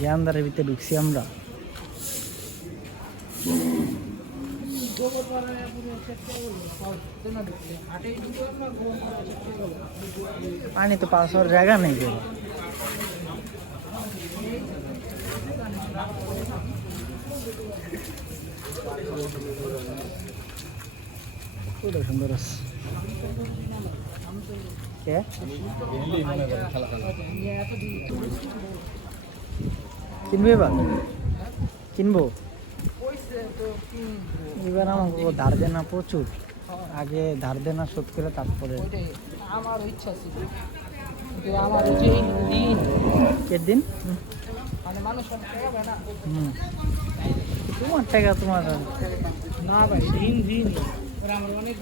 যে আন্দারের ভিতরে ঢুকছি আমরা। পানি তো পাস হওয়ার জায়গা নেই কেউ। সুন্দর আছে কিনবো এবার, কিনবো এবার। আমাকে ধার দেনা প্রচুর, আগে ধার দেনা শোধ করে তারপরে। আমার ইচ্ছা ছিল আমার ওই যে দিন মানে মানুষ তোমার টাকা তোমার না ভাই, ঋণ আমার অনেক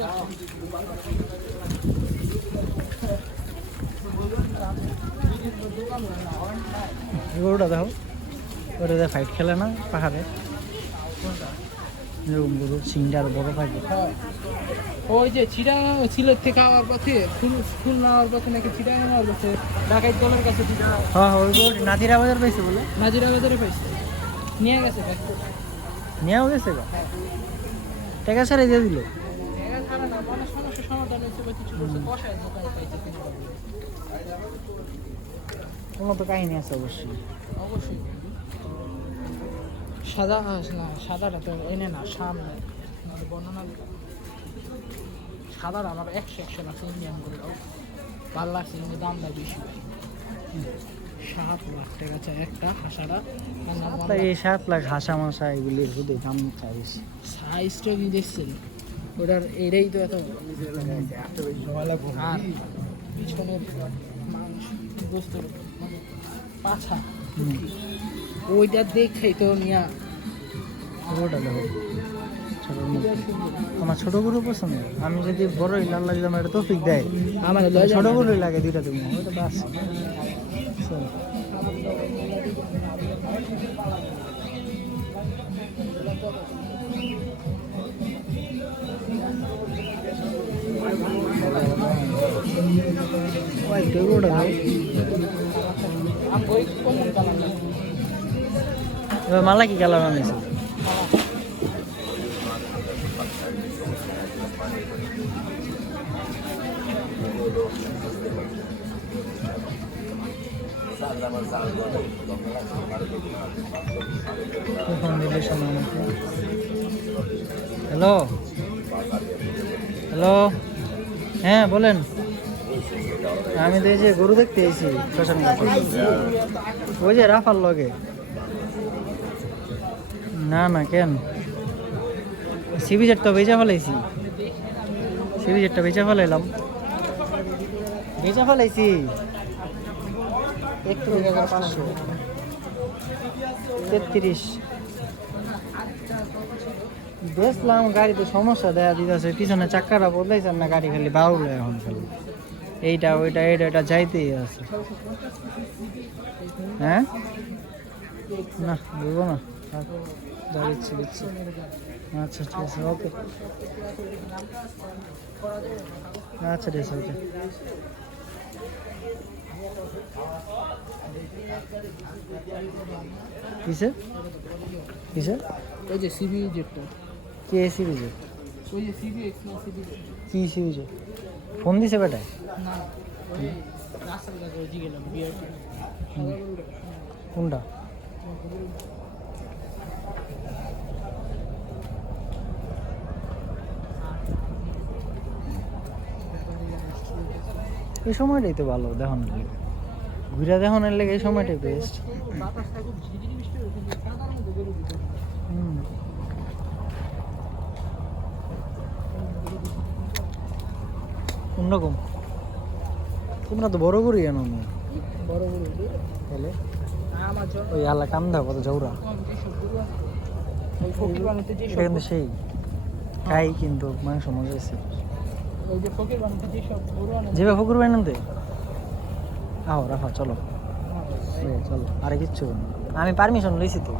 গরুটা দেখো, ওটা দিয়ে ফাইট খেলে না পাহাড়ে, এরকম গরু সিংটা আরো বড় থাকে। ওই যে চিড়াঙ্গা সিলেট থেকে আওয়ার পথে ফুল নেওয়ার পথে নাকি চিড়াঙ্গা নেওয়ার পথে ডাকাইত দলের কাছে হ্যাঁ ওই গরু নাজিরা বাজার পাইছে বলে, নাজিরা বাজারে পাইছে, নিয়ে গেছে নিয়েও গেছে গা, টাকা সারাই দিয়ে দিল। সমস্যার সমাধান হয়েছে বা কিছু করছে, বসায় দোকানে পাইছে। কোনো তো কাহিনী আছে অবশ্যই। অবশ্যই সাদা না, সাদাটা তো এনে না সামনে বর্ণনা সাদাটা আমার 100 লাগছে ইন্ডিয়ান করে ভালো লাগছে, কিন্তু দামটা বেশি ভাই। 7 লাখ টাকা চাই একটা হাসাটা। এই 7 লাখ হাসা মাসা এগুলির হুদে দাম চাই বেশি। সাইজটা কি দেখছেন ওটার, এটাই তো এত। আর পিছনের মাংস গোস্তের মানে পাছা ওইটা দেখেই তো নিয়া গরুটা দেখো আমার ছোট গরু পছন্দ। আমি যদি বড় লাল লাগে আমার এটা তৌফিক দেয়, আমার ছোট গরু লাগে দুইটা তুমি, ওইটা বাস। গরুটা এবার মালা কি কালার আনিস? হ্যালো হ্যালো, হ্যাঁ বলেন। আমি তো এই যে গরু দেখতে এসেছি শ্মশান ঘাটে, ওই যে রাফার লগে। না না কেন, সিবিজেটটা বেচা ফেলাইছি, সিবিজেটটা বেচা ফেলাইলাম, বেচা ফেলাইছি 31,500 33 বেচলাম। গাড়ি তো সমস্যা দেখা দিতেছে, পিছনে চাক্কাটা বদলাইছেন না, গাড়ি খালি বাউল এখন খালি এইটা ওইটা এইটা এটা যাইতেই আছে। হ্যাঁ না বুঝবো না, দিচ্ছি দিচ্ছি। আচ্ছা ঠিক আছে, ওকে আচ্ছা ঠিক আছে, ওকে। কিসে কিসে ওই যে সিবি জেটটা, কে সিবি জেট? ওই যে সিবি এক্স না সিবি কি সিবি জেট? ফোন দিছে বেটায়? না ওই রাস্তার কাছে ওই গেলাম বিয়ার কোনটা? এই সময়টাই তো ভালো দেখানোর লেগে, ঘুরে দেখানোর লেগে এই সময়টাই বেস্ট। অন্যরকম। তোমরা তো বড় করি জানো না, বড় বড় তাহলে আমার ওই আল্লাহ কাম দাও কত জৌরা, ওই ফকির বানাতে যে এটা কিন্তু সেই খাই, কিন্তু মাংস মজা আছে। ওই যে ফকির বানাতে যে সব গরু আনে, যেভাবে ফকুর বানাতে আও রাফা চলো চলো, আরে কিচ্ছু না, আমি পারমিশন লইছি তো।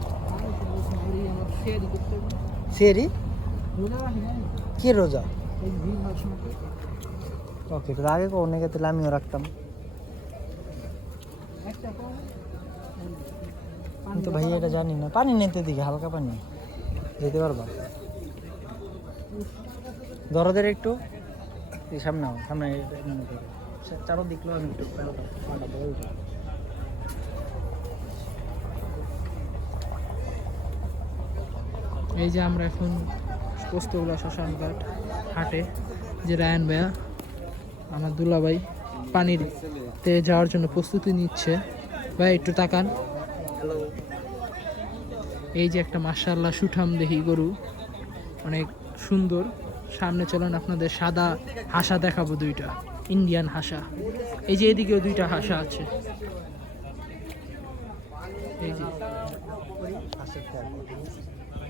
সেরি কি রোজা? ওকে, তো আগে কোন নাকি তাহলে আমিও রাখতাম। আমি তো ভাই এটা জানি না, পানি নেই তো এদিকে, হালকা পানি, যেতে পারবা? দরদের একটু এই সামনে আও, সামনে চারো দিকলো আমি একটু পাটা বলবো। এই যে আমরা এখন পোস্তগুলা শ্মশানঘাট হাটে, যে রায়ান ভাইয়া আমার দুলাভাই পানিতে যাওয়ার জন্য প্রস্তুতি নিচ্ছে। ভাই একটু তাকান, এই যে একটা মাশাআল্লাহ সুঠাম দেহি গরু, অনেক সুন্দর। সামনে চলেন আপনাদের সাদা হাসা দেখাবো, দুইটা ইন্ডিয়ান হাসা। এই যে এদিকেও দুইটা হাসা আছে, এই যে